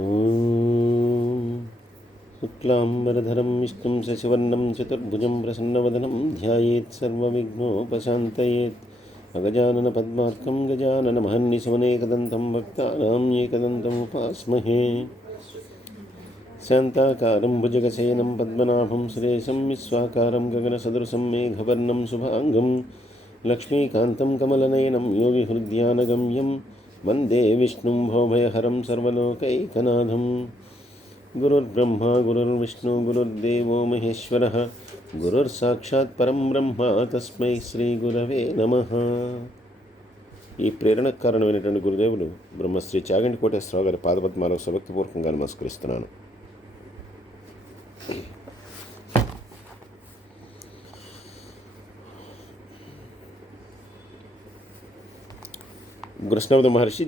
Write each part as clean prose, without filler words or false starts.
ఓం శుక్లాంబరధరం విష్ణుం శశివర్ణం చతుర్భుజం ప్రసన్నవదనం ధ్యాయేత్ సర్వవిఘ్నోపశాంతయేత్ అగజానన పద్మార్కం గజానన మహన్నిశమనేకదంతం భక్తానాం ఏకదంతం ఉపాస్మహే శాంతాకారం భుజగశయనం పద్మనాభం సురేశం విశ్వాకారం గగనసదృశం మేఘవర్ణం శుభాంగం లక్ష్మీకాంతం కమలనయనం యోగి హృద్యానగమ్యం వందే విష్ణుం భవభయహరం సర్వలోకైకనాథం. గురుర్బ్రహ్మ గురుర్విష్ణు గురుర్దేవో మహేశ్వరః గురుర్సాక్షాత్ పరం బ్రహ్మ తస్మై శ్రీ గురవే నమః. ఈ ప్రేరణకు కారణమైనటువంటి గురుదేవులు బ్రహ్మశ్రీ చాగంటి కోటేశ్వరరావు గారి పాదపద్మాలకు సభక్తిపూర్వకంగా నమస్కరిస్తున్నాను. కృష్ణవద మహర్షి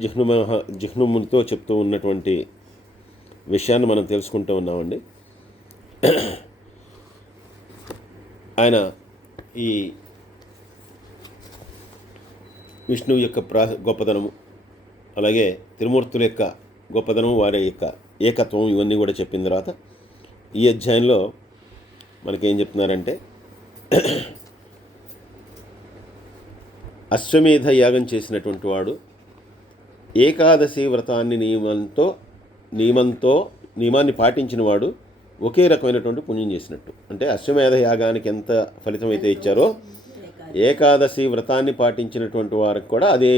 జిహ్నుమునితో చెప్తూ ఉన్నటువంటి విషయాన్ని మనం తెలుసుకుంటూ ఉన్నామండి. ఆయన ఈ విష్ణువు యొక్క గొప్పతనము, అలాగే త్రిమూర్తుల యొక్క గొప్పతనము, వారి యొక్క ఏకత్వం, ఇవన్నీ కూడా చెప్పిన తర్వాత ఈ అధ్యాయంలో మనకేం చెప్తున్నారంటే, అశ్వమేధ యాగం చేసినటువంటి వాడు ఏకాదశి వ్రతాన్ని నియమాన్ని పాటించిన వాడు ఒకే రకమైనటువంటి పుణ్యం చేసినట్టు. అంటే అశ్వమేధ యాగానికి ఎంత ఫలితం అయితే ఇచ్చారో ఏకాదశి వ్రతాన్ని పాటించినటువంటి వారికి కూడా అదే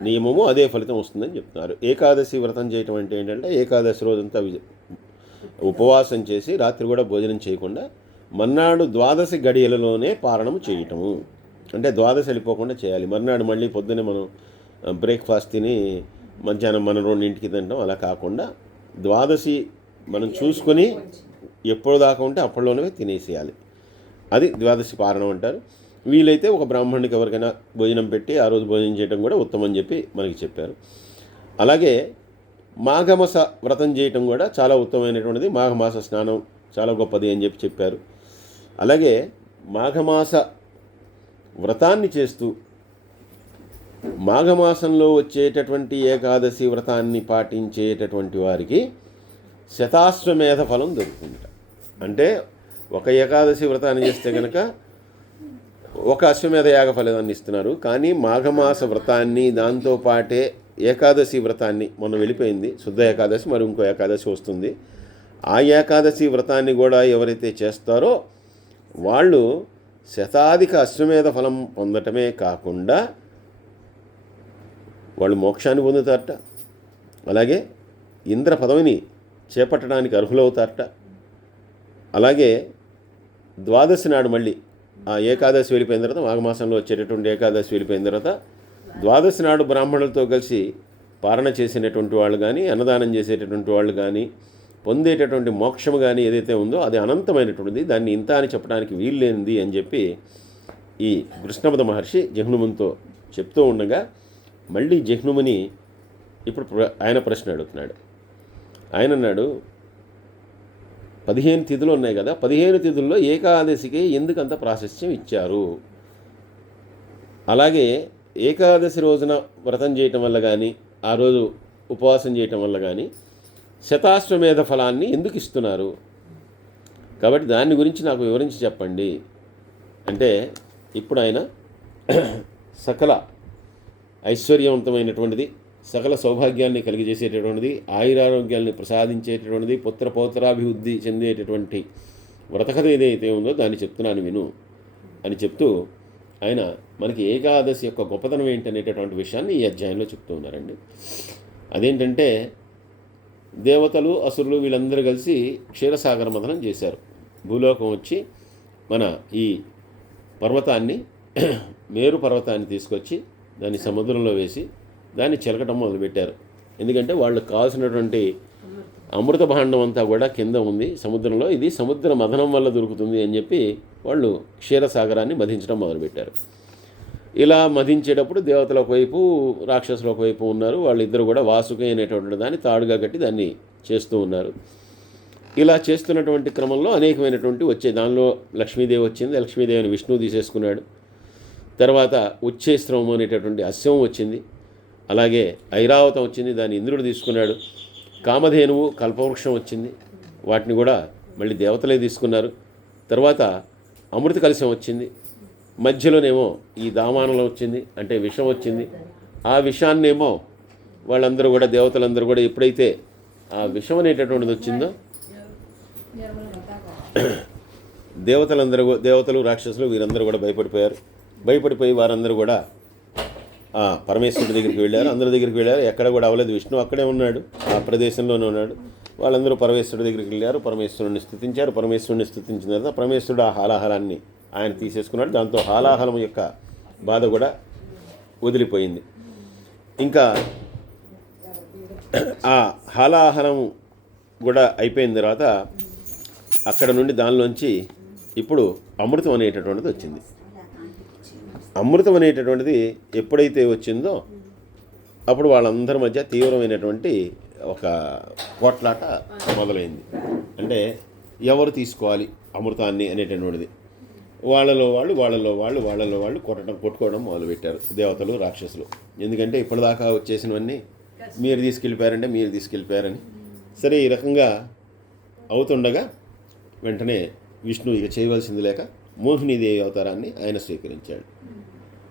నియమము, అదే ఫలితం వస్తుందని చెప్తున్నారు. ఏకాదశి వ్రతం చేయటం అంటే ఏంటంటే, ఏకాదశి రోజంతా ఉపవాసం చేసి రాత్రి కూడా భోజనం చేయకుండా మర్నాడు ద్వాదశి గడియలలోనే పారణము చేయటము. అంటే ద్వాదశి వెళ్ళిపోకుండా చేయాలి. మర్నాడు మళ్ళీ పొద్దున్నే మనం బ్రేక్ఫాస్ట్ తిని మధ్యాహ్నం మనం 2ంటికి తింటాం. అలా కాకుండా ద్వాదశి మనం చూసుకొని ఎప్పుడు దాకా ఉంటే అప్పట్లోనే తినేసేయాలి. అది ద్వాదశి పారణం అంటారు. వీలైతే ఒక బ్రాహ్మణుడికి ఎవరికైనా భోజనం పెట్టి ఆ రోజు భోజనం చేయడం కూడా ఉత్తమం అని చెప్పి మనకి చెప్పారు. అలాగే మాఘమాస వ్రతం చేయటం కూడా చాలా ఉత్తమమైనటువంటిది. మాఘమాస స్నానం చాలా గొప్పది అని చెప్పి చెప్పారు. అలాగే మాఘమాస వ్రతాన్ని చేస్తూ మాఘమాసంలో వచ్చేటటువంటి ఏకాదశి వ్రతాన్ని పాటించేటటువంటి వారికి శతాశ్వమేధ ఫలం దొరుకుతుంది. అంటే ఒక ఏకాదశి వ్రతాన్ని చేస్తే కనుక ఒక అశ్వమేధ యాగ ఫలాన్ని ఇస్తున్నారు. కానీ మాఘమాస వ్రతాన్ని, దాంతోపాటే ఏకాదశి వ్రతాన్ని, మొన్న వెళ్ళిపోయింది శుద్ధ ఏకాదశి, మరి ఇంకో ఏకాదశి వస్తుంది, ఆ ఏకాదశి వ్రతాన్ని కూడా ఎవరైతే చేస్తారో వాళ్ళు శతాధిక అశ్వమేధ ఫలం పొందటమే కాకుండా వాళ్ళు మోక్షాన్ని పొందుతారట. అలాగే ఇంద్ర పదవిని చేపట్టడానికి అర్హులవుతారట. అలాగే ద్వాదశి నాడు మళ్ళీ ఆ ఏకాదశి వెళ్ళిపోయిన తర్వాత, మాఘమాసంలో వచ్చేటటువంటి ఏకాదశి వెళ్ళిపోయిన తర్వాత ద్వాదశి నాడు బ్రాహ్మణులతో కలిసి పారణ చేసినటువంటి వాళ్ళు కానీ, అన్నదానం చేసేటటువంటి వాళ్ళు కానీ పొందేటటువంటి మోక్షము కానీ ఏదైతే ఉందో అది అనంతమైనటువంటిది, దాన్ని ఇంత అని చెప్పడానికి వీల్లేనిది అని చెప్పి ఈ కృష్ణపద మహర్షి జిహ్నుమునితో చెప్తూ ఉండగా, మళ్ళీ జిహ్నుముని ఇప్పుడు ఆయన ప్రశ్న అడుగుతున్నాడు. ఆయన అన్నాడు, 15 తిథులు ఉన్నాయి కదా, 15 తిథుల్లో ఏకాదశికి ఎందుకంత ప్రాశస్త్యం ఇచ్చారు? అలాగే ఏకాదశి రోజున వ్రతం చేయటం వల్ల కానీ, ఆ రోజు ఉపవాసం చేయటం వల్ల కానీ శతాశ్వమేధ ఫలాన్ని ఎందుకు ఇస్తున్నారు? కాబట్టి దాని గురించి నాకు వివరించి చెప్పండి అంటే, ఇప్పుడు ఆయన సకల ఐశ్వర్యవంతమైనటువంటిది, సకల సౌభాగ్యాన్ని కలిగజేసేటటువంటిది, ఆయురారోగ్యాన్ని ప్రసాదించేటటువంటిది, పుత్ర పౌత్రాభివృద్ధి చెందేటటువంటి వ్రతకథ ఏదైతే ఉందో దాన్ని చెప్తున్నాను విను అని చెప్తూ ఆయన మనకి ఏకాదశి యొక్క గొప్పతనం ఏంటనేటటువంటి విషయాన్ని ఈ అధ్యాయంలో చెప్తూ ఉన్నారండి. అదేంటంటే, దేవతలు, అసురులు వీళ్ళందరూ కలిసి క్షీరసాగర మథనం చేశారు. భూలోకం వచ్చి మన ఈ పర్వతాన్ని, మేరు పర్వతాన్ని తీసుకొచ్చి దాన్ని సముద్రంలో వేసి దాన్ని చిలకటం మొదలుపెట్టారు. ఎందుకంటే వాళ్ళకు కావాల్సినటువంటి అమృత భాండం అంతా కూడా కింద ఉంది సముద్రంలో, ఇది సముద్ర మథనం వల్ల దొరుకుతుంది అని చెప్పి వాళ్ళు క్షీరసాగరాన్ని మధించడం మొదలుపెట్టారు. ఇలా మధించేటప్పుడు దేవతల ఒకవైపు, రాక్షసుల ఒకవైపు ఉన్నారు. వాళ్ళిద్దరు కూడా వాసుకి అనేటువంటి దాన్ని తాడుగా కట్టి దాన్ని చేస్తూ ఉన్నారు. ఇలా చేస్తున్నటువంటి క్రమంలో అనేకమైనటువంటి దానిలో లక్ష్మీదేవి వచ్చింది. లక్ష్మీదేవిని విష్ణువు తీసేసుకున్నాడు. తర్వాత ఉచ్చేస్త్రవం అనేటటువంటి అశ్వం వచ్చింది. అలాగే ఐరావతం వచ్చింది, దాన్ని ఇంద్రుడు తీసుకున్నాడు. కామధేనువు, కల్పవృక్షం వచ్చింది. వాటిని కూడా మళ్ళీ దేవతలే తీసుకున్నారు. తర్వాత అమృత కలశం వచ్చింది. మధ్యలోనేమో ఈ దామానంలో వచ్చింది, అంటే విషం వచ్చింది. ఆ విషాన్నేమో వాళ్ళందరూ కూడా, దేవతలందరూ కూడా ఎప్పుడైతే ఆ విషం అనేటటువంటిది వచ్చిందో, దేవతలు, రాక్షసులు వీరందరూ కూడా భయపడిపోయి వారందరూ కూడా పరమేశ్వరుడి దగ్గరికి వెళ్ళారు. అందరి దగ్గరికి వెళ్ళారు. ఎక్కడ కూడా అవ్వలేదు. విష్ణు అక్కడే ఉన్నాడు, ఆ ప్రదేశంలోనే ఉన్నాడు. వాళ్ళందరూ పరమేశ్వరుడి దగ్గరికి వెళ్ళారు. పరమేశ్వరుడిని స్తుతించారు. పరమేశ్వరుడిని స్తుతించిన తర్వాత పరమేశ్వరుడు ఆ హాలాహలాన్ని ఆయన తీసేసుకున్నాడు. దాంతో హాలాహలం యొక్క బాధ కూడా వదిలిపోయింది. ఇంకా ఆ హాలాహలం కూడా అయిపోయిన తర్వాత అక్కడ నుండి దానిలోంచి ఇప్పుడు అమృతం అనేటటువంటిది వచ్చింది. అమృతం అనేటటువంటిది ఎప్పుడైతే వచ్చిందో అప్పుడు వాళ్ళందరి మధ్య తీవ్రమైనటువంటి ఒక పోట్లాట మొదలైంది. అంటే ఎవరు తీసుకోవాలి అమృతాన్ని అనేటటువంటిది. వాళ్ళలో వాళ్ళు కొట్టుకోవడం మొదలుపెట్టారు, దేవతలు, రాక్షసులు. ఎందుకంటే ఇప్పటిదాకా వచ్చేసినవన్నీ మీరు తీసుకెళ్ళిపోయారని. సరే, ఈ రకంగా అవుతుండగా వెంటనే విష్ణు ఇక చేయవలసింది లేక మోహినీదేవి అవతారాన్ని ఆయన స్వీకరించాడు.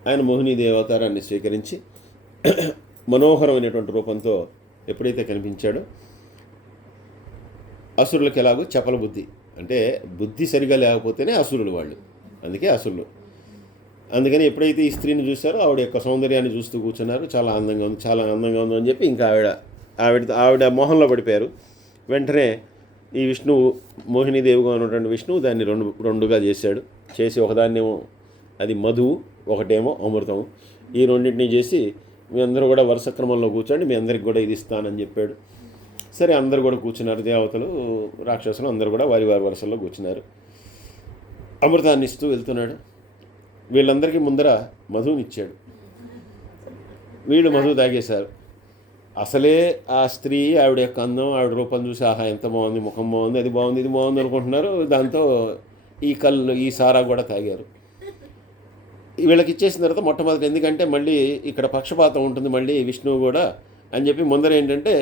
ఆయన మోహినీదేవి అవతారాన్ని స్వీకరించి మనోహరమైనటువంటి రూపంతో ఎప్పుడైతే కనిపించాడో, అసురులకు ఎలాగో చపల బుద్ధి, అంటే బుద్ధి సరిగా లేకపోతేనే అసురులు వాళ్ళు, అందుకే అసురులు. అందుకని ఎప్పుడైతే ఈ స్త్రీని చూశారో ఆవిడ యొక్క సౌందర్యాన్ని చూస్తూ కూర్చున్నారు. చాలా అందంగా ఉంది అని చెప్పి ఇంకా ఆవిడ మోహంలో పడిపోయారు. వెంటనే ఈ విష్ణువు, మోహినీదేవిగా ఉన్నటువంటి విష్ణువు దాన్ని రెండుగా చేసి ఒకదాన్నేమో అది మధువు, ఒకటేమో అమృతము. ఈ రెండింటినీ చేసి మీ అందరూ కూడా వరుస క్రమంలో కూర్చోండి, మీ అందరికి కూడా ఇది ఇస్తానని చెప్పాడు. సరే, అందరు కూడా కూర్చున్నారు. దేవతలు, రాక్షసులు అందరూ కూడా వారి వరుసల్లో కూర్చున్నారు. అమృతాన్ని ఇస్తూ వెళ్తున్నాడు. వీళ్ళందరికీ ముందర మధువుని ఇచ్చాడు. వీళ్ళు మధువు తాగేశారు. అసలే ఆ స్త్రీ, ఆవిడ యొక్క అందం, ఆవిడ రూపం చూసి ఆహా ఎంత బాగుంది, ముఖం బాగుంది, అది బాగుంది, ఇది బాగుంది అనుకుంటున్నారు. దాంతో ఈ సారా కూడా తాగారు. వీళ్ళకి ఇచ్చేసిన తర్వాత మొట్టమొదటి, ఎందుకంటే మళ్ళీ ఇక్కడ పక్షపాతం ఉంటుంది మళ్ళీ విష్ణువు కూడా అని చెప్పి ముందర ఏంటంటే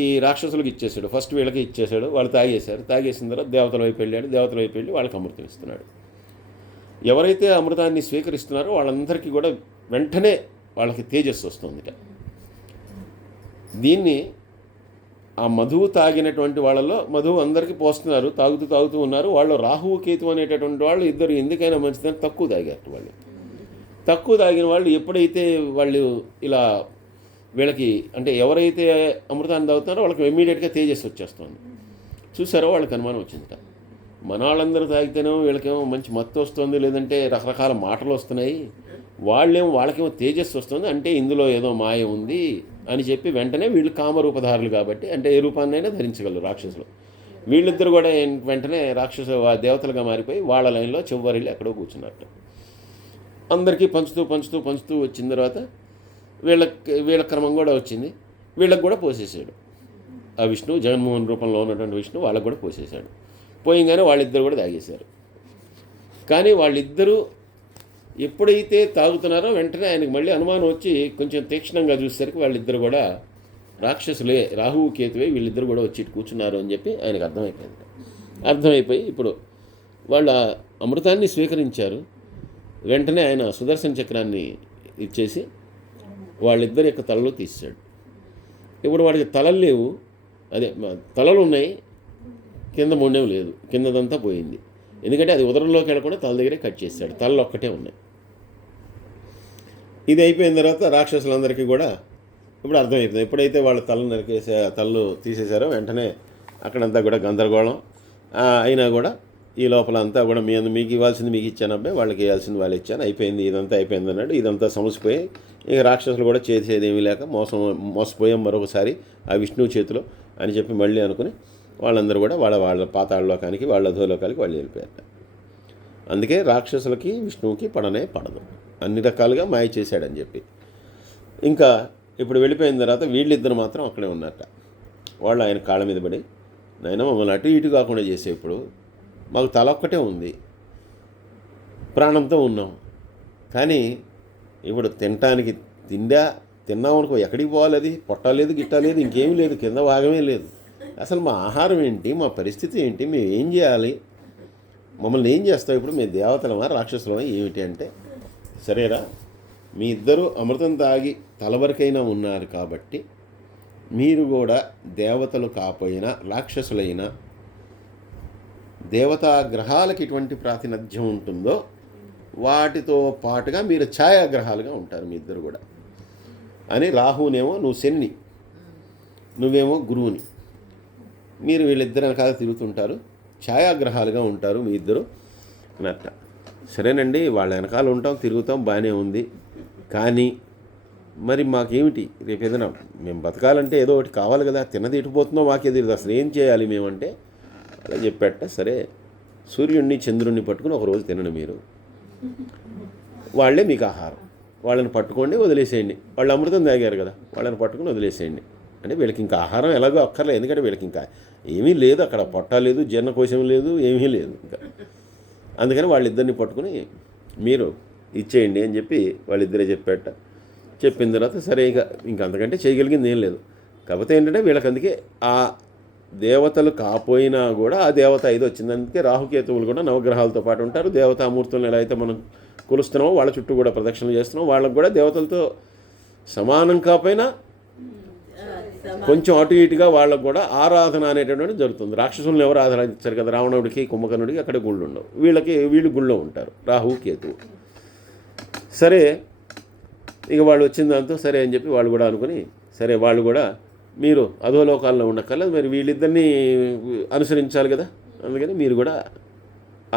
ఈ రాక్షసులకు ఇచ్చేసాడు. ఫస్ట్ వీళ్ళకి ఇచ్చేసాడు. వాళ్ళు తాగేశారు. తాగేసిన తర్వాత దేవతల వైపు వెళ్ళి వాళ్ళకి అమృతం ఇస్తున్నాడు. ఎవరైతే అమృతాన్ని స్వీకరిస్తున్నారో వాళ్ళందరికీ కూడా వెంటనే వాళ్ళకి తేజస్సు వస్తుంది. దీన్ని ఆ మధువు తాగినటువంటి వాళ్ళలో మధువు అందరికీ పోస్తున్నారు, తాగుతూ ఉన్నారు. వాళ్ళు రాహువు, కేతు అనేటటువంటి వాళ్ళు ఇద్దరు ఎందుకైనా మంచిదని తక్కువ తాగారు. వాళ్ళు తక్కువ తాగిన వాళ్ళు ఎప్పుడైతే వాళ్ళు ఇలా వీళ్ళకి, అంటే ఎవరైతే అమృతాన్ని తాగుతున్నారో వాళ్ళకి ఇమ్మీడియట్గా తేజస్సు వచ్చేస్తుంది. చూసారో వాళ్ళకి అనుమానం వచ్చిందిట. మన వాళ్ళందరూ తాగితేనేమో వీళ్ళకేమో మంచి మత్తు వస్తుంది, లేదంటే రకరకాల మాటలు వస్తున్నాయి, వాళ్ళకేమో తేజస్సు వస్తుంది, అంటే ఇందులో ఏదో మాయ ఉంది అని చెప్పి వెంటనే వీళ్ళు కామరూపధారులు కాబట్టి, అంటే ఏ రూపాన్నైనా ధరించగలరు రాక్షసులు. వీళ్ళిద్దరు కూడా వెంటనే దేవతలుగా మారిపోయి వాళ్ళ లైన్లో చివరిలో ఎక్కడో కూర్చున్నట్టు. అందరికీ పంచుతూ వచ్చిన తర్వాత వీళ్ళ క్రమం కూడా వచ్చింది. వీళ్ళకి కూడా పోసేసాడు ఆ విష్ణు, జగన్మోహన్ రూపంలో ఉన్నటువంటి విష్ణు వాళ్ళకు కూడా పోసేసాడు. పోయింగానే వాళ్ళిద్దరు కూడా తాగేశారు. కానీ వాళ్ళిద్దరూ ఎప్పుడైతే తాగుతున్నారో వెంటనే ఆయనకు మళ్ళీ అనుమానం వచ్చి కొంచెం తీక్షణంగా చూసేసరికి వాళ్ళిద్దరు కూడా రాక్షసులే, రాహువు, కేతువే, వీళ్ళిద్దరు కూడా వచ్చి కూర్చున్నారు అని చెప్పి ఆయనకు అర్థమైపోయి ఇప్పుడు వాళ్ళ అమృతాన్ని స్వీకరించారు. వెంటనే ఆయన సుదర్శన చక్రాన్ని ఇచ్చేసి వాళ్ళిద్దరి యొక్క తలలు తీసాడు. ఇప్పుడు వాడికి తలలు లేవు, తలలు ఉన్నాయి, కింద మొండెం లేదు, కిందదంతా పోయింది. ఎందుకంటే అది ఉదరంలోకి వెళ్ళకుండా తల దగ్గరే కట్ చేశాడు. తలలు ఒక్కటే ఉన్నాయి. ఇది అయిపోయిన తర్వాత రాక్షసులందరికీ కూడా ఇప్పుడు అర్థమవుతుంది. ఎప్పుడైతే వాళ్ళు తలలు తీసేశారో వెంటనే అక్కడంతా కూడా గందరగోళం. అయినా కూడా ఈ లోపల అంతా కూడా మీకు ఇవ్వాల్సింది మీకు ఇచ్చాను, అబ్బాయి వాళ్ళకి ఇవ్వాల్సింది వాళ్ళు ఇచ్చాను, ఇదంతా అయిపోయింది అన్నాడు. ఇదంతా సమసిపోయి ఇక రాక్షసులు కూడా చేసేదేమీ లేక మోసపోయాం మరొకసారి ఆ విష్ణువు చేతిలో అని చెప్పి మళ్ళీ అనుకుని వాళ్ళందరూ కూడా వాళ్ళ పాతాళలోకానికి, వాళ్ళ అధోలోకానికి వాళ్ళు వెళ్ళిపోయారు. అందుకే రాక్షసులకి విష్ణువుకి పడదు, అన్ని రకాలుగా మాయ చేశాడని చెప్పి. ఇంకా ఇప్పుడు వెళ్ళిపోయిన తర్వాత వీళ్ళిద్దరు మాత్రం అక్కడే ఉన్నారట. వాళ్ళు ఆయన కాళ్ళ మీద పడి, నాయన మమ్మల్ని అటు ఇటు కాకుండా చేసే, ఇప్పుడు మాకు తల ఒక్కటే ఉంది, ప్రాణంతో ఉన్నాం, కానీ ఇప్పుడు తినటానికి తిన్నామనుకో ఎక్కడికి పోవాలి, అది పొట్టలేదు గిట్టలేదు, ఇంకేమీ లేదు, కింద భాగమే లేదు. అసలు మా ఆహారం ఏంటి, మా పరిస్థితి ఏంటి, మేము ఏం చేయాలి, మమ్మల్ని ఏం చేస్తావు, ఇప్పుడు మేము దేవతలమా రాక్షసులమా ఏమిటి అంటే, సరేరా మీ ఇద్దరు అమృతం తాగి తలవరకైనా ఉన్నారు కాబట్టి మీరు కూడా దేవతలు కాపోయినా రాక్షసులైనా దేవతా గ్రహాలకు ఎటువంటి ప్రాతినిధ్యం ఉంటుందో వాటితో పాటుగా మీరు ఛాయాగ్రహాలుగా ఉంటారు మీ ఇద్దరు కూడా అని. రాహునేమో నువ్వు శని, నువ్వేమో గురువుని, మీరు వీళ్ళిద్దరు వెనకాల తిరుగుతుంటారు, ఛాయాగ్రహాలుగా ఉంటారు మీ ఇద్దరు అన్నట్ట. సరేనండి, వాళ్ళ వెనకాల ఉంటాం, తిరుగుతాం, బాగానే ఉంది. కానీ మరి మాకేమిటి, రేపు ఏదైనా మేము బతకాలంటే ఏదో ఒకటి కావాలి కదా, తిన్నది ఇటుపోతుందో మాకేది అసలు ఏం చేయాలి మేమంటే అలా చెప్పాట. సరే, సూర్యుడిని చంద్రుడిని పట్టుకుని ఒకరోజు తినండి మీరు, వాళ్ళే మీకు ఆహారం, వాళ్ళని పట్టుకోండి, వదిలేసేయండి. వాళ్ళు అమృతం తాగారు కదా, వాళ్ళని పట్టుకుని వదిలేసేయండి. అంటే వీళ్ళకి ఇంకా ఆహారం ఎలాగో అక్కర్లేదు, ఎందుకంటే వీళ్ళకి ఇంకా ఏమీ లేదు, అక్కడ పొట్ట లేదు, జీర్ణకోశం లేదు, ఏమీ లేదు ఇంకా. అందుకని వాళ్ళిద్దరిని పట్టుకుని మీరు ఇచ్చేయండి అని చెప్పి వాళ్ళిద్దరే చెప్పాట. చెప్పిన తర్వాత సరే ఇంకా అంతకంటే చేయగలిగింది ఏం లేదు. కాకపోతే ఏంటంటే వీళ్ళకి అందుకే ఆ దేవతలు కాపోయినా కూడా ఆ దేవత ఇది వచ్చింది. అందుకే రాహుకేతువులు కూడా నవగ్రహాలతో పాటు ఉంటారు. దేవతామూర్తులను ఎలా అయితే మనం కొలుస్తున్నామో వాళ్ళ చుట్టూ కూడా ప్రదక్షిణలు చేస్తున్నాం, వాళ్ళకు కూడా దేవతలతో సమానం కాకపోయినా కొంచెం అటు ఇటుగా వాళ్ళకు కూడా ఆరాధన అనేటటువంటి జరుగుతుంది. రాక్షసులను ఎవరు ఆరాధించారు కదా, రావణుడికి కుంభకర్ణుడికి అక్కడ గుళ్ళు ఉండవు, వీళ్ళు గుళ్ళో ఉంటారు, రాహు కేతువు. సరే, ఇక వాళ్ళు వచ్చిన దాంతో సరే అని చెప్పి వాళ్ళు కూడా అనుకుని, సరే వాళ్ళు కూడా మీరు అధోలోకాల్లో ఉండక్కర్లేదు, మరి వీళ్ళిద్దరినీ అనుసరించాలి కదా, అందుకని మీరు కూడా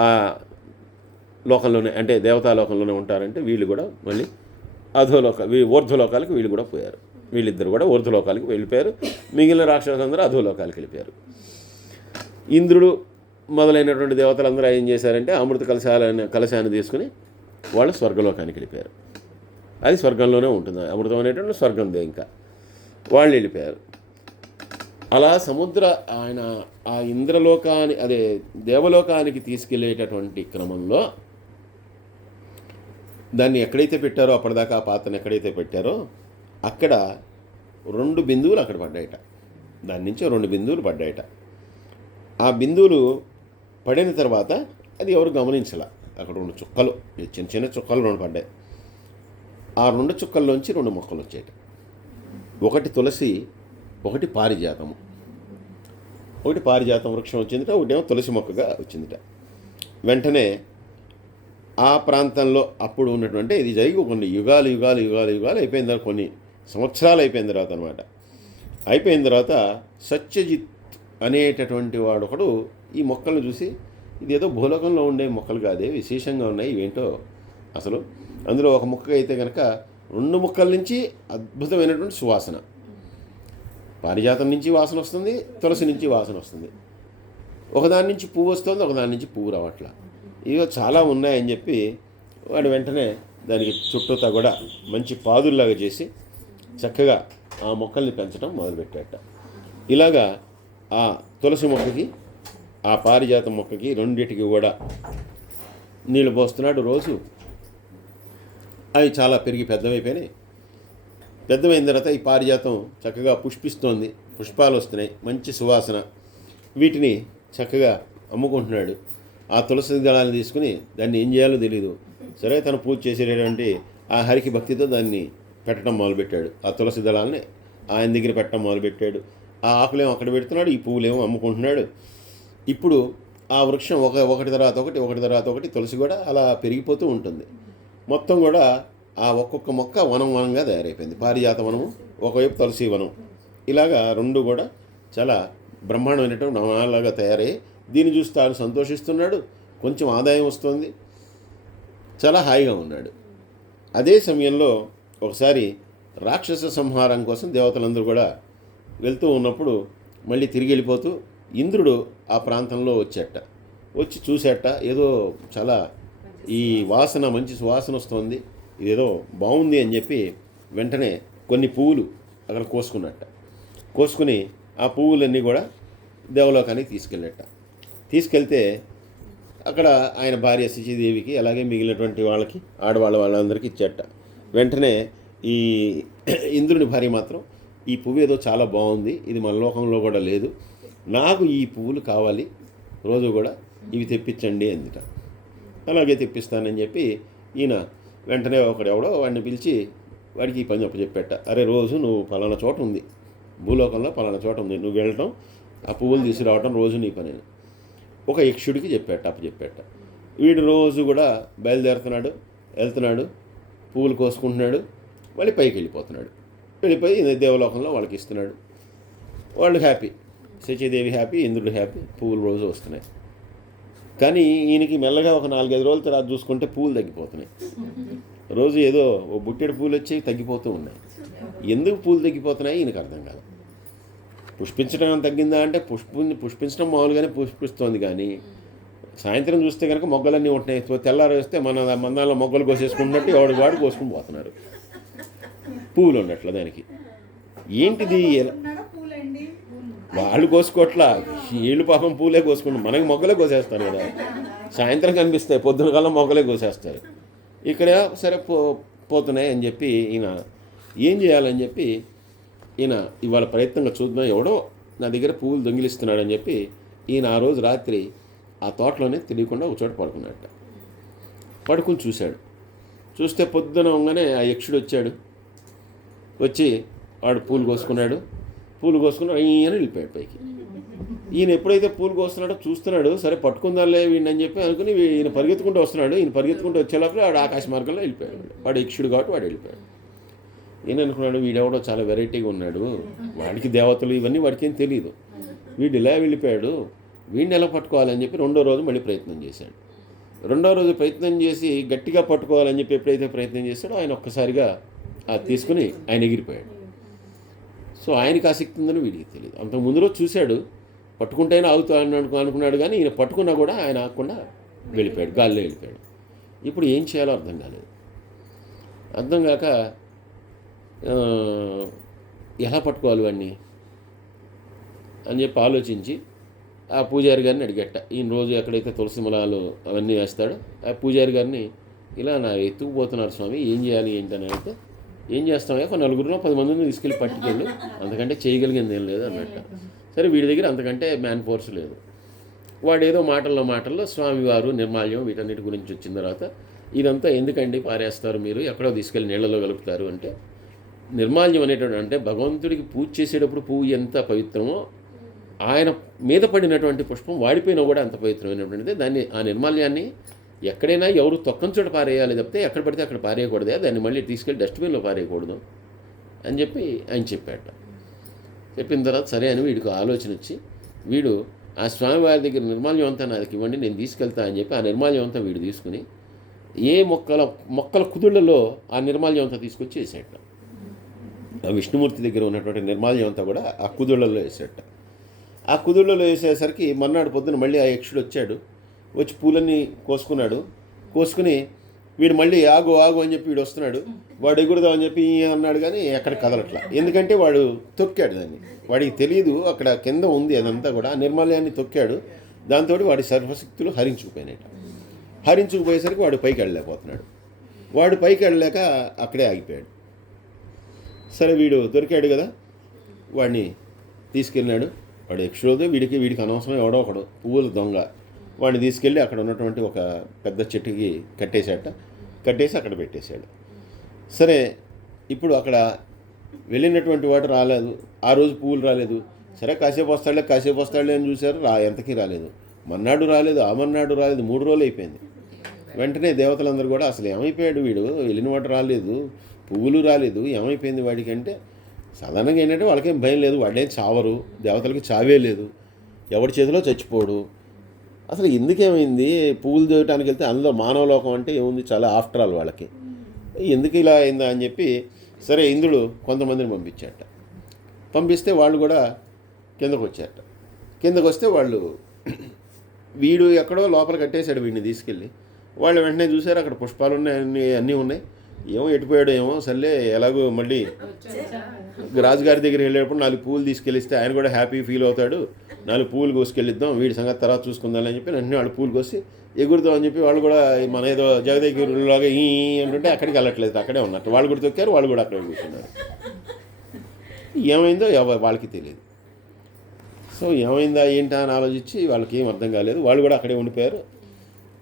ఆ లోకంలోనే అంటే దేవతాలోకంలోనే ఉంటారంటే వీళ్ళు కూడా మళ్ళీ ఊర్ధ్వలోకాలకు వీళ్ళు కూడా పోయారు. వీళ్ళిద్దరు కూడా ఊర్ధ్వలోకాలకు వెళ్ళిపోయారు. మిగిలిన రాక్షసులందరూ అధోలోకాలకు వెళ్ళిపోయారు. ఇంద్రుడు మొదలైనటువంటి దేవతలందరూ ఏం చేశారంటే అమృత కలశాన్ని తీసుకుని వాళ్ళు స్వర్గలోకానికి వెళ్ళిపోయారు. అది స్వర్గంలోనే ఉంటుంది, అమృతం అనేటువంటి స్వర్గందే. ఇంకా వాళ్ళు వెళ్ళిపోయారు. అలా ఆయన ఆ అదే దేవలోకానికి తీసుకెళ్ళేటటువంటి క్రమంలో దాన్ని ఎక్కడైతే పెట్టారో, అప్పటిదాకా ఆ పాత్రను ఎక్కడైతే పెట్టారో అక్కడ 2 బిందువులు అక్కడ పడ్డాయట. దాని నుంచి 2 బిందువులు పడ్డాయట. ఆ బిందువులు పడిన తర్వాత అది ఎవరు గమనించాల, అక్కడ 2 చుక్కలు, చిన్న చిన్న చుక్కలు 2 పడ్డాయి. ఆ 2 చుక్కల్లోంచి 2 మొక్కలు వచ్చాయట. ఒకటి తులసి, ఒకటి పారిజాతము. ఒకటి పారిజాతం వృక్షం వచ్చిందిట, ఒకటేమో తులసి మొక్కగా వచ్చిందిట. వెంటనే ఆ ప్రాంతంలో అప్పుడు ఉన్నటువంటి ఇది జరిగి కొన్ని యుగాలు అయిపోయిన తర్వాత, కొన్ని సంవత్సరాలు అయిపోయిన తర్వాత అనమాట. అయిపోయిన తర్వాత సత్యజిత్ అనేటటువంటి వాడు ఒకడు ఈ మొక్కలను చూసి, ఇదేదో భూలోకంలో ఉండే మొక్కలు కాదే, విశేషంగా ఉన్నాయి, ఇవేంటో అసలు. అందులో ఒక మొక్క అయితే కనుక 2 మొక్కల నుంచి అద్భుతమైనటువంటి సువాసన, పారిజాతం నుంచి వాసన వస్తుంది, తులసి నుంచి వాసన వస్తుంది. ఒకదాని నుంచి పువ్వు వస్తుంది, ఒకదాని నుంచి పువ్వు రావట్లా, ఇవో చాలా ఉన్నాయని చెప్పి వాడు వెంటనే దానికి చుట్టూతా కూడా మంచి పాదుల్లాగా చేసి చక్కగా ఆ మొక్కల్ని పెంచడం మొదలుపెట్టాట. ఇలాగా ఆ తులసి మొక్కకి, ఆ పారిజాతం మొక్కకి రెండింటికి కూడా నీళ్ళు పోస్తున్నాడు రోజు. అవి చాలా పెరిగి పెద్దవైపోయినాయి. పెద్దవైన తర్వాత ఈ పారిజాతం చక్కగా పుష్పిస్తోంది, పుష్పాలు వస్తున్నాయి, మంచి సువాసన. వీటిని చక్కగా అమ్ముకుంటున్నాడు. ఆ తులసి దళాన్ని తీసుకుని దాన్ని ఏం చేయాలో తెలీదు, సరే తను పూజ చేసేటటువంటి ఆ హరికి భక్తితో దాన్ని పెట్టడం మొదలుపెట్టాడు. ఆ తులసి దళాలని ఆయన దగ్గర పెట్టడం మొదలుపెట్టాడు. ఆ ఆకులేమో అక్కడ పెడుతున్నాడు, ఈ పువ్వులేమో అమ్ముకుంటున్నాడు. ఇప్పుడు ఆ వృక్షం ఒకటి తర్వాత ఒకటి తులసి కూడా అలా పెరిగిపోతూ ఉంటుంది. మొత్తం కూడా ఆ ఒక్కొక్క మొక్క వనంగా తయారైపోయింది. పారిజాత వనము, ఒకవైపు తులసి వనం, ఇలాగా 2 కూడా చాలా బ్రహ్మాండమైనటువంటి వనాలాగా తయారయ్యి దీన్ని చూసి తాను సంతోషిస్తున్నాడు. కొంచెం ఆదాయం వస్తుంది, చాలా హాయిగా ఉన్నాడు. అదే సమయంలో ఒకసారి రాక్షస సంహారం కోసం దేవతలందరూ కూడా వెళ్తూ ఉన్నప్పుడు మళ్ళీ తిరిగి వెళ్ళిపోతూ ఇంద్రుడు ఆ ప్రాంతంలో వచ్చి చూసేట, ఏదో చాలా ఈ వాసన, మంచి సువాసన వస్తుంది, ఇదేదో బాగుంది అని చెప్పి వెంటనే కొన్ని పువ్వులు అక్కడ కోసుకుని ఆ పువ్వులన్నీ కూడా దేవలోకానికి తీసుకెళ్తే అక్కడ ఆయన భార్య శచీదేవికి, అలాగే మిగిలినటువంటి వాళ్ళకి, వాళ్ళందరికీ ఇచ్చేట. వెంటనే ఈ ఇంద్రుని భార్య మాత్రం ఈ పువ్వు ఏదో చాలా బాగుంది, ఇది మన లోకంలో కూడా లేదు, నాకు ఈ పువ్వులు కావాలి, రోజు కూడా ఇవి తెప్పించండి అందుట. అలాగే తెప్పిస్తానని చెప్పి ఈయన వెంటనే ఒకడెవడో వాడిని పిలిచి వాడికి ఈ పని చెప్పేట, అరే రోజు నువ్వు పలానా చోట ఉంది, భూలోకంలో పలానా చోట ఉంది, నువ్వు వెళ్ళటం ఆ పువ్వులు తీసుకురావటం రోజు నీ పని ఒక యక్షుడికి చెప్పేట. వీడు రోజు కూడా బయలుదేరుతున్నాడు, వెళ్తున్నాడు, పువ్వులు కోసుకుంటున్నాడు, మళ్ళీ పైకి వెళ్ళిపోయి దేవలోకంలో వాళ్ళకి ఇస్తున్నాడు. వాళ్ళు హ్యాపీ, శచీదేవి హ్యాపీ, ఇంద్రుడు హ్యాపీ, పువ్వులు రోజు వస్తున్నాయి. కానీ ఈయనకి మెల్లగా ఒక 4-5 రోజుల తర్వాత చూసుకుంటే పువ్వులు తగ్గిపోతున్నాయి. రోజు ఏదో ఓ బుట్టెడు పూలు వచ్చి తగ్గిపోతూ ఉన్నాయి. ఎందుకు పూలు తగ్గిపోతున్నాయి ఈయనకు అర్థం కాదు. పుష్పించడం తగ్గిందా అంటే పుష్పించడం మామూలుగానే పుష్పిస్తోంది, కానీ సాయంత్రం చూస్తే కనుక మొగ్గలన్నీ ఉంటున్నాయి. తెల్లారు వేస్తే మన మందాల్లో మొగ్గలు కోసేసుకుంటున్నట్టు ఎవడు వాడు కోసుకుని పోతున్నారు. పువ్వులు ఉన్నట్లు దానికి ఏంటిది, వాళ్ళు కోసుకోవట్లా, వీళ్ళు పాపం పూలే కోసుకుంటారు, మనకి మొగ్గలే కోసేస్తారు కదా. సాయంత్రం కనిపిస్తాయి, పొద్దున కాలం మొగ్గలే కోసేస్తారు. ఇక్కడ సరే పోతున్నాయి అని చెప్పి ఈయన ఏం చేయాలని చెప్పి ఈయన ఇవాళ ప్రయత్నంగా చూద్దాం, ఎవడో నా దగ్గర పువ్వులు దొంగిలిస్తున్నాడని చెప్పి ఈయన ఆ రోజు రాత్రి ఆ తోటలోనే తెలియకుండా ఒక చోట పడుకుని చూశాడు. చూస్తే పొద్దున ఉండగానే ఆ యక్షుడు వచ్చి వాడు పూలు కోసుకుని ఈయన వెళ్ళిపోయాడు పైకి. ఈయన ఎప్పుడైతే పూలు కోస్తున్నాడో చూస్తున్నాడు, సరే పట్టుకుందాలే వీడిని అని చెప్పి అనుకుని ఈయన పరిగెత్తుకుంటూ వస్తున్నాడు. ఈయన పరిగెత్తుకుంటూ వచ్చేలోపల వాడు ఆకాశ మార్గంలో వెళ్ళిపోయాడు. వాడు యక్షుడు కాబట్టి వాడు వెళ్ళిపోయాడు. ఈయన అనుకున్నాడు, వీడెవడో చాలా వెరైటీగా ఉన్నాడు, వాడికి దేవతలు ఇవన్నీ వాడికి ఏం తెలియదు, వీడు ఇలా వెళ్ళిపోయాడు, వీడిని ఎలా పట్టుకోవాలని చెప్పి రెండో రోజు మళ్ళీ ప్రయత్నం చేశాడు. రెండో రోజు ప్రయత్నం చేసి గట్టిగా పట్టుకోవాలని చెప్పి ఎప్పుడైతే ప్రయత్నం చేశాడో ఆయన ఒక్కసారిగా అది తీసుకుని ఆయన ఎగిరిపోయాడు. సో ఆయనకి ఆసక్తి ఉందని వీడికి తెలియదు. అంతకు ముందు రోజు చూశాడు, పట్టుకుంటేనే ఆగుతాను అనుకున్నాడు, కానీ ఈయన పట్టుకున్నా కూడా ఆయన ఆగకుండా వెళ్ళిపోయాడు, గాల్లో వెళ్ళిపోయాడు. ఇప్పుడు ఏం చేయాలో అర్థం కాక ఎలా పట్టుకోవాలి వాడిని అని చెప్పి ఆలోచించి ఆ పూజారి గారిని అడిగట్ట. ఈయన రోజు ఎక్కడైతే తులసి మలాలు అవన్నీ వేస్తాడో ఆ పూజారి గారిని, ఇలా నా ఎత్తుకుపోతున్నారు స్వామి, ఏం చేయాలి ఏంటని అయితే, ఏం చేస్తామో ఒక 4-10 మందిని తీసుకెళ్ళి పట్టుకెళ్ళు, అంతకంటే చేయగలిగింది ఏం లేదు అన్నట్ట. సరే వీడి దగ్గర అంతకంటే మ్యాన్ ఫోర్స్ లేదు. వాడు ఏదో మాటల్లో స్వామివారు నిర్మాల్యం వీటన్నిటి గురించి వచ్చిన తర్వాత, ఇదంతా ఎందుకండి పారేస్తారు మీరు, ఎక్కడో తీసుకెళ్ళి నీళ్లలో కలుపుతారు అంటే, నిర్మాల్యం అనేటువంటి అంటే భగవంతుడికి పూజ చేసేటప్పుడు పువ్వు ఎంత పవిత్రమో ఆయన మీద పడినటువంటి పుష్పం వాడిపోయినా కూడా అంత పవిత్రమైనటువంటిది. ఆ నిర్మాల్యాన్ని ఎక్కడైనా ఎవరు తొక్కని చోట పారేయాలి తప్పితే ఎక్కడ పడితే అక్కడ పారేయకూడదే, దాన్ని మళ్ళీ తీసుకెళ్ళి డస్ట్బిన్లో పారేయకూడదు అని చెప్పి ఆయన చెప్పాట. చెప్పిన తర్వాత సరే అని వీడికి ఆలోచన వచ్చి, వీడు ఆ స్వామివారి దగ్గర నిర్మాల్యం అంతా నాకు ఇవ్వండి, నేను తీసుకెళ్తా అని చెప్పి ఆ నిర్మాల్యం అంతా వీడు తీసుకుని ఏ మొక్కల కుదుళ్లలో ఆ నిర్మాల్యం అంతా తీసుకొచ్చి వేసేట. ఆ విష్ణుమూర్తి దగ్గర ఉన్నటువంటి నిర్మాల్యం అంతా కూడా ఆ కుదుళ్లలో వేసేట. ఆ కుదుళ్లలో వేసేసరికి మర్నాడు పొద్దున మళ్ళీ ఆ యక్షుడు వచ్చి పూలన్నీ కోసుకుని వీడు మళ్ళీ ఆగు అని చెప్పి వీడు వస్తున్నాడు. వాడు ఎగురుదాం అని చెప్పి అన్నాడు, కానీ ఎక్కడ కదలట్లా. ఎందుకంటే వాడు తొక్కాడు దాన్ని, వాడికి తెలియదు అక్కడ కింద ఉంది అదంతా కూడా. ఆ నిర్మాల్యాన్ని తొక్కాడు, దాంతో వాడి సర్వశక్తులు హరించుకుపోయేసరికి వాడు పైకి వెళ్ళలేకపోతున్నాడు. వాడు పైకి వెళ్ళలేక అక్కడే ఆగిపోయాడు. సరే వీడు దొరికాడు కదా, వాడిని తీసుకెళ్ళినాడు. వాడు యక్షుడు, వీడికి అనవసరం ఎవడో ఒకడు పువ్వుల దొంగ, వాడిని తీసుకెళ్ళి అక్కడ ఉన్నటువంటి ఒక పెద్ద చెట్టుకి కట్టేసి అక్కడ పెట్టేశాడు. సరే ఇప్పుడు అక్కడ వెళ్ళినటువంటి వాడు రాలేదు, ఆ రోజు పువ్వులు రాలేదు. సరే కాసేపు వస్తాడులే అని చూశారు, ఎంతకీ రాలేదు. మర్నాడు రాలేదు, ఆ మర్నాడు రాలేదు, 3 రోజులు అయిపోయింది. వెంటనే దేవతలందరూ కూడా అసలు ఏమైపోయాడు వీడు, వెళ్ళిన వాడు రాలేదు, పువ్వులు రాలేదు, ఏమైపోయింది వాడికి అంటే, సాధారణంగా ఏంటంటే వాళ్ళకేం భయం లేదు, వాళ్ళేం చావరు, దేవతలకి చావే లేదు, ఎవడి చేతిలో చచ్చిపోడు. అసలు ఎందుకేమైంది, పువ్వులు చేయడానికి వెళ్తే అందులో మానవలోకం అంటే ఏముంది, చాలా ఆఫ్టర్ ఆల్ వాళ్ళకి, ఎందుకు ఇలా అయిందా అని చెప్పి సరే ఇంద్రుడు కొంతమందిని పంపిస్తే వాళ్ళు కూడా కిందకు వస్తే వాళ్ళు వీడు ఎక్కడో లోపల కట్టేశాడు వీడిని తీసుకెళ్ళి. వాళ్ళు వెంటనే చూశారు అక్కడ పుష్పాలు ఉన్నాయి, అన్నీ ఉన్నాయి. ఏమో ఎటుపోయాడో ఏమో, సర్లే ఎలాగో మళ్ళీ రాజుగారి దగ్గరికి వెళ్ళేటప్పుడు 4 పువ్వులు తీసుకెళ్ళిస్తే ఆయన కూడా హ్యాపీ ఫీల్ అవుతాడు, 4 పువ్వులు కోసుకెళ్ళిద్దాం, వీడి సంగతి తర్వాత చూసుకుందాం అని చెప్పి వెంటనే వాళ్ళు పూలు కోసి ఎగురుదాం అని చెప్పి వాళ్ళు కూడా మన ఏదో జగదేగురులాగా ఈ అంటుంటే అక్కడికి వెళ్ళట్లేదు, అక్కడే ఉన్నట్టు వాళ్ళు కూడా తొక్కారు, వాళ్ళు కూడా అక్కడే కూర్చున్నారు. ఏమైందో వాళ్ళకి తెలియదు. సో ఏమైందా ఏంటా అని ఆలోచించి వాళ్ళకి ఏం అర్థం కాలేదు, వాళ్ళు కూడా అక్కడే ఉండిపోయారు.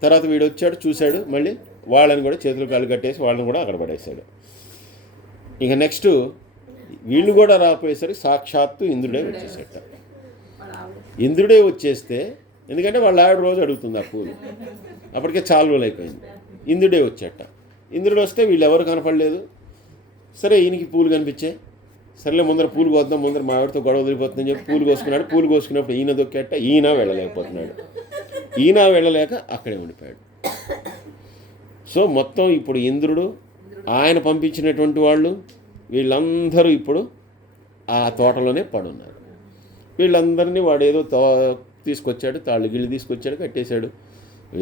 తర్వాత వీడు వచ్చాడు, చూశాడు, మళ్ళీ వాళ్ళని కూడా చేతులు కాళ్ళు కట్టేసి వాళ్ళని కూడా అక్కడ పడేశాడు. ఇక నెక్స్ట్ వీళ్ళు కూడా రాపోయేసరికి సాక్షాత్తు ఇంద్రుడే వచ్చేసేట. ఇంద్రుడే వచ్చేస్తే, ఎందుకంటే వాళ్ళ ఆవిడ రోజు అడుగుతుంది ఆ పూలు, అప్పటికే చాలా రోజులు అయిపోయింది. ఇంద్రుడే వచ్చేట. ఇంద్రుడు వస్తే వీళ్ళు ఎవరు కనపడలేదు. సరే ఈయనకి పూలు కనిపించాయి, సరేలే ముందర పూలు కోద్దాం, ముందర మా ఆవిడతో గొడవ వదిలిపోతుందని చెప్పి పూలు కోసుకున్నాడు. పూలు కోసుకున్నప్పుడు ఈయన దొక్కేట, ఈయన వెళ్ళలేకపోతున్నాడు. ఈయన వెళ్ళలేక అక్కడే ఉండిపోయాడు. సో మొత్తం ఇప్పుడు ఇంద్రుడు, ఆయన పంపించినటువంటి వాళ్ళు, వీళ్ళందరూ ఇప్పుడు ఆ తోటలోనే పడున్నారు. వీళ్ళందరినీ వాడు ఏదో తీసుకొచ్చాడు, తాళ్ళు గిళ్ళు తీసుకొచ్చాడు, కట్టేశాడు.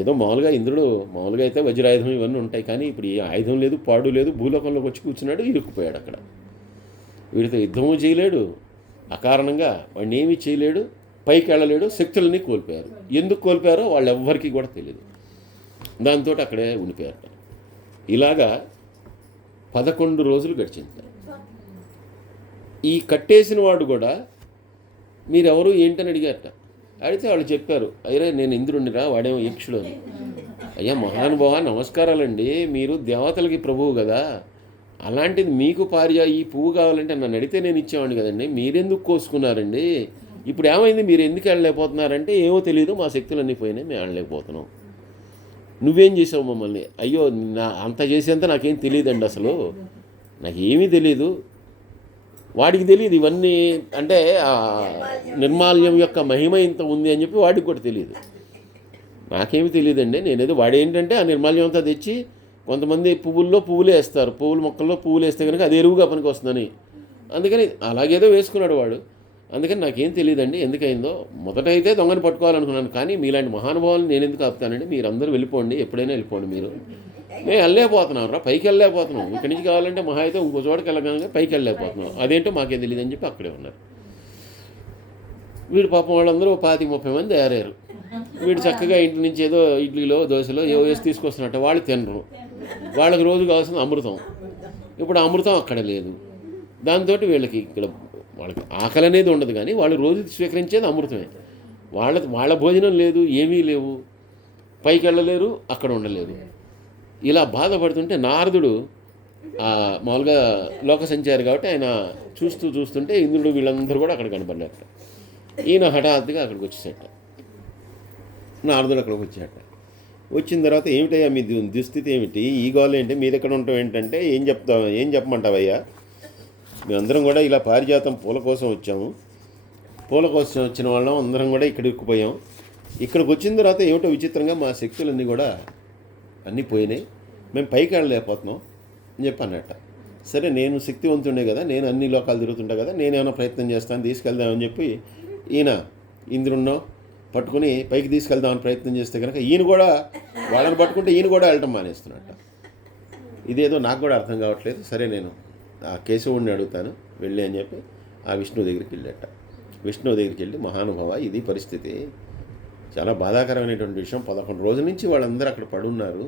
ఏదో మామూలుగా ఇంద్రుడు మామూలుగా అయితే వజ్రాయుధం ఇవన్నీ ఉంటాయి, కానీ ఇప్పుడు ఏ ఆయుధం లేదు, పాడు లేదు, భూలోకంలోకి వచ్చి కూర్చున్నాడు, ఇరుక్కుపోయాడు అక్కడ. వీడితో యుద్ధము చేయలేడు, అకారణంగా వాడిని ఏమీ చేయలేడు, పైకి వెళ్ళలేడు, శక్తులని కోల్పోయారు. ఎందుకు కోల్పోయారో వాళ్ళు ఎవ్వరికీ కూడా తెలియదు. దాంతో అక్కడే ఉండిపోయారట. ఇలాగా 11 రోజులు గడిచింది. ఈ కట్టేసిన వాడు కూడా మీరెవరు ఏంటని అడిగారట. అడిగితే వాళ్ళు చెప్పారు, అయ్యే నేను ఇంద్రుడినిరా, వాడేమో యక్షుడు అని. అయ్యా మహానుభావ నమస్కారాలండి, మీరు దేవతలకి ప్రభువు కదా, అలాంటిది మీకు ఈ పువ్వు కావాలంటే నన్ను అడిగితే నేను ఇచ్చేవాడిని కదండి, మీరెందుకు కోసుకున్నారండి? ఇప్పుడు ఏమైంది, మీరు ఎందుకు వెళ్ళలేకపోతున్నారంటే ఏమో తెలియదు, మా శక్తులు అన్నీ పోయినాయి, మేము వెళ్ళలేకపోతున్నాం. నువ్వేం చేసావు మమ్మల్ని? అయ్యో అంత చేసేంత నాకేం తెలియదండి, అసలు నాకేమీ తెలీదు. వాడికి తెలియదు ఇవన్నీ, అంటే నిర్మాల్యం యొక్క మహిమ ఇంత ఉంది అని చెప్పి వాడికి కూడా తెలియదు. నాకేమీ తెలియదండి, నేనేదో వాడేంటంటే ఆ నిర్మాల్యం అంతా తెచ్చి కొంతమంది పువ్వులే వేస్తారు, పువ్వుల మొక్కల్లో పువ్వులు వేస్తే కనుక అది ఎరువుగా పనికి వస్తుందని, అందుకని అలాగేదో వేసుకున్నాడు వాడు. అందుకని నాకేం తెలియదండి ఎందుకైందో. మొదటైతే దొంగని పట్టుకోవాలనుకున్నాను, కానీ మీలాంటి మహానుభావులు నేను ఎందుకు ఆపుతానండి, మీరందరూ వెళ్ళిపోండి, ఎప్పుడైనా వెళ్ళిపోండి. మీరు మేము వెళ్ళలేకపోతున్నాం రా, పైకి వెళ్ళలేకపోతున్నాం, ఇక్కడి నుంచి కావాలంటే మహా అయితే ఇంకో చోటకి వెళ్ళగానే పైకి వెళ్ళలేకపోతున్నాం, అదేంటో మాకేం తెలియదు అని చెప్పి అక్కడే ఉన్నారు. వీడు పాపం వాళ్ళందరూ 25-30 మంది తయారయ్యారు. వీడు చక్కగా ఇంటి నుంచి ఏదో ఇడ్లీలో దోశలో ఏవో వేసి తీసుకొస్తున్నట్టు వాళ్ళు తినరు. వాళ్ళకి రోజు కావాల్సిన అమృతం, ఇప్పుడు అమృతం అక్కడ లేదు. దాంతో వీళ్ళకి ఇక్కడ వాళ్ళకి ఆకలి అనేది ఉండదు, కానీ వాళ్ళు రోజు స్వీకరించేది అమృతమే. వాళ్ళ భోజనం లేదు, ఏమీ లేవు, పైకి వెళ్ళలేరు, అక్కడ ఉండలేరు. ఇలా బాధపడుతుంటే నారదుడు మామూలుగా లోక సంచారి కాబట్టి ఆయన చూస్తుంటే ఇంద్రుడు వీళ్ళందరూ కూడా అక్కడ కనపడ్డారట. ఈయన హఠాత్తుగా అక్కడికి వచ్చేసట. నారదుడు అక్కడికి వచ్చాట. వచ్చిన తర్వాత ఏమిటయ్యా మీ దుస్థితి ఏమిటి, ఈ గోల్ ఏంటి, మీరు ఎక్కడ ఉంటాం ఏంటంటే ఏం చెప్పమంటావయ్యా, మేమందరం కూడా ఇలా పారిజాతం పూల కోసం వచ్చాము, పూల కోసం వచ్చిన వాళ్ళం అందరం కూడా ఇక్కడ ఇరుక్కుపోయాం. ఇక్కడికి వచ్చిన తర్వాత ఏమిటో విచిత్రంగా మా శక్తులన్నీ కూడా అన్నీ పోయినాయి, మేము పైకి వెళ్ళలేకపోతున్నాం అని చెప్పి అన్నట్ట. సరే నేను శక్తివంతుండే కదా, నేను అన్ని లోకాలు తిరుగుతుంటా కదా, నేనేమైనా ప్రయత్నం చేస్తాను తీసుకెళ్దామని చెప్పి ఈయన ఇంద్రున్నో పట్టుకుని పైకి తీసుకెళ్దామని ప్రయత్నం చేస్తే కనుక ఈయన కూడా వాళ్ళని పట్టుకుంటే ఈయన కూడా వెళ్ళటం మానేస్తున్నట్ట. ఇదేదో నాకు కూడా అర్థం కావట్లేదు, సరే నేను ఆ కేశవుడిని అడుగుతాను వెళ్ళి అని చెప్పి ఆ విష్ణువు దగ్గరికి వెళ్ళాట. విష్ణువు దగ్గరికి వెళ్ళి, మహానుభావ ఇది పరిస్థితి, చాలా బాధాకరమైనటువంటి విషయం, 11 రోజుల నుంచి వాళ్ళందరూ అక్కడ పడున్నారు,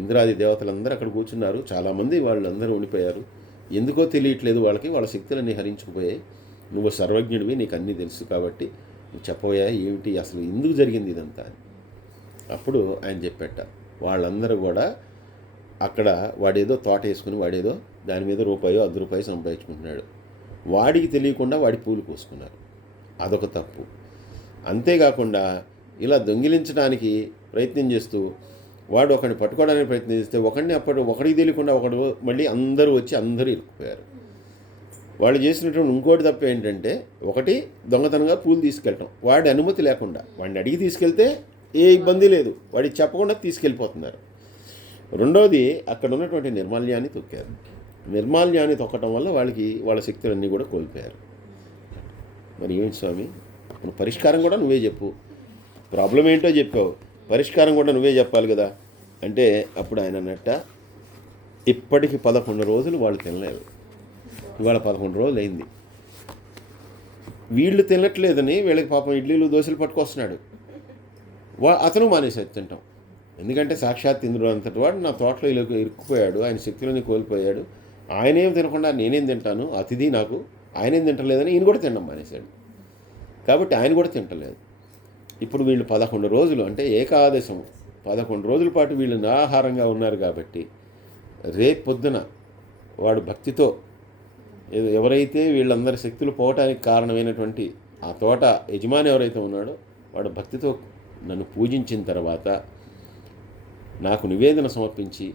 ఇంద్రాది దేవతలందరూ అక్కడ కూర్చున్నారు, చాలామంది వాళ్ళందరూ ఉండిపోయారు, ఎందుకో తెలియట్లేదు వాళ్ళకి, వాళ్ళ శక్తులన్నీ హరించుకుపోయాయి, నువ్వు సర్వజ్ఞుడివి, నీకు అన్నీ తెలుసు కాబట్టి నువ్వు చెప్పబోయా ఏమిటి అసలు ఎందుకు జరిగింది ఇదంతా అని. అప్పుడు ఆయన చెప్పేట, వాళ్ళందరూ కూడా అక్కడ వాడేదో తోట వేసుకుని వాడేదో దాని మీద ₹1 సంపాదించుకుంటున్నాడు, వాడికి తెలియకుండా వాడి పూలు కోసుకున్నారు, అదొక తప్పు. అంతేకాకుండా ఇలా దొంగిలించడానికి ప్రయత్నం చేస్తూ వాడు ఒకడిని పట్టుకోవడానికి ప్రయత్నం చేస్తే ఒకడికి తెలియకుండా ఒకడు మళ్ళీ అందరూ వచ్చి అందరూ ఇరుక్కుపోయారు. వాళ్ళు చేసినటువంటి ఇంకోటి తప్ప ఏంటంటే, ఒకటి దొంగతనంగా పూలు తీసుకెళ్ళటం, వాడి అనుమతి లేకుండా, వాడిని అడిగి తీసుకెళ్తే ఏ ఇబ్బంది లేదు, వాడికి చెప్పకుండా తీసుకెళ్ళిపోతున్నారు. రెండోది అక్కడ ఉన్నటువంటి నిర్మాల్యాన్ని తొక్కారు. నిర్మాల్యాన్ని తొక్కటం వల్ల వాళ్ళ శక్తులన్నీ కూడా కోల్పోయారు. మరి ఏమిటి స్వామి, పరిష్కారం కూడా నువ్వే చెప్పు, ప్రాబ్లం ఏంటో చెప్పావు, పరిష్కారం కూడా నువ్వే చెప్పాలి కదా అంటే, అప్పుడు ఆయన అన్నట్ట, ఇప్పటికి 11 రోజులు వాళ్ళు తినలేరు, ఇవాళ 11 రోజులు అయింది. వీళ్ళు తినట్లేదని వీళ్ళకి పాపం ఇడ్లీలు దోశలు పట్టుకొస్తున్నాడు. అతను మానేసేది తింటాం. ఎందుకంటే సాక్షాత్ ఇంద్రుడు అంతటి వాడు నా తోటలో ఇలా ఇరుక్కుపోయాడు, ఆయన శక్తులని కోల్పోయాడు. ఆయనేం తినకుండా నేనేం తింటాను, అతిథి నాకు, ఆయనేం తింటలేదని ఈయన కూడా తినడం మానేశాడు. కాబట్టి ఆయన కూడా తింటలేదు. ఇప్పుడు వీళ్ళు 11 రోజులు అంటే ఏకాదశం 11 రోజుల పాటు వీళ్ళు నిరాహారంగా ఉన్నారు. కాబట్టి రేపు పొద్దున వాడు భక్తితో ఎవరైతే వీళ్ళందరి శక్తులు పోవటానికి కారణమైనటువంటి ఆ తోట యజమాని ఎవరైతే ఉన్నాడో వాడు భక్తితో నన్ను పూజించిన తర్వాత నాకు నివేదన సమర్పించి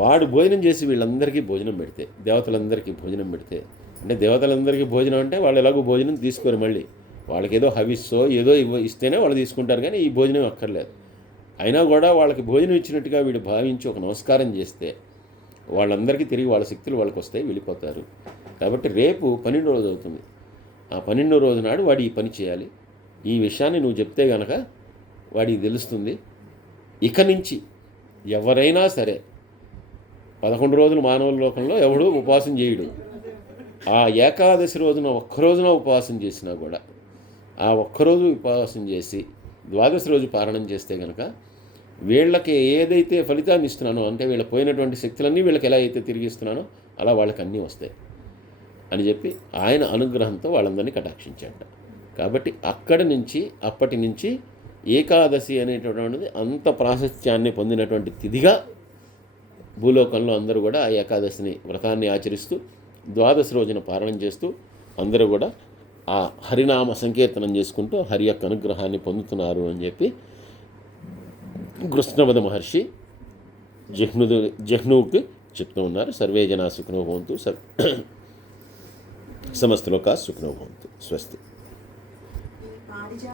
వాడు భోజనం చేసి వీళ్ళందరికీ భోజనం పెడితే, దేవతలందరికీ భోజనం పెడితే, అంటే దేవతలందరికీ భోజనం అంటే వాళ్ళు ఎలాగో భోజనం తీసుకోరు, మళ్ళీ వాళ్ళకి ఏదో హవిస్సో ఏదో ఇస్తేనే వాళ్ళు తీసుకుంటారు, కానీ ఈ భోజనం అక్కర్లేదు. అయినా కూడా వాళ్ళకి భోజనం ఇచ్చినట్టుగా వీడు భావించి ఒక నమస్కారం చేస్తే వాళ్ళందరికీ తిరిగి వాళ్ళ శక్తులు వాళ్ళకి వస్తాయి, వెళ్ళిపోతారు. కాబట్టి రేపు 12వ రోజు అవుతుంది. ఆ 12వ రోజు నాడు వాడు ఈ పని చేయాలి. ఈ విషయాన్ని నువ్వు చెప్తే గనక వాడికి తెలుస్తుంది. ఇక నుంచి ఎవరైనా సరే 11 రోజులు మానవుల లోకంలో ఎవడూ ఉపవాసం చేయడు. ఆ ఏకాదశి రోజున ఒక్కరోజున ఉపవాసం చేసినా కూడా, ఆ ఒక్కరోజు ఉపవాసం చేసి ద్వాదశి రోజు పారణం చేస్తే కనుక వీళ్ళకి ఏదైతే ఫలితాన్ని ఇస్తున్నానో, అంటే వీళ్ళ పోయినటువంటి శక్తులన్నీ వీళ్ళకి ఎలా అయితే తిరిగి ఇస్తున్నానో అలా వాళ్ళకి అన్నీ వస్తాయి అని చెప్పి ఆయన అనుగ్రహంతో వాళ్ళందరినీ కటాక్షించాట. కాబట్టి అక్కడి నుంచి అప్పటి నుంచి ఏకాదశి అనేటటువంటిది అంత ప్రాశస్త్యాన్ని పొందినటువంటి తిథిగా భూలోకంలో అందరూ కూడా ఆ ఏకాదశిని వ్రతాన్ని ఆచరిస్తూ ద్వాదశి రోజున పారణం చేస్తూ అందరూ కూడా ఆ హరినామ సంకీర్తనం చేసుకుంటూ హరి యొక్క అనుగ్రహాన్ని పొందుతున్నారు అని చెప్పి కృష్ణవద మహర్షి జహ్నువుకి చెప్తూ ఉన్నారు. సర్వే జనా సుఖినో భవంతు, సమస్త లోకా సుఖినో భవంతు. స్వస్తి.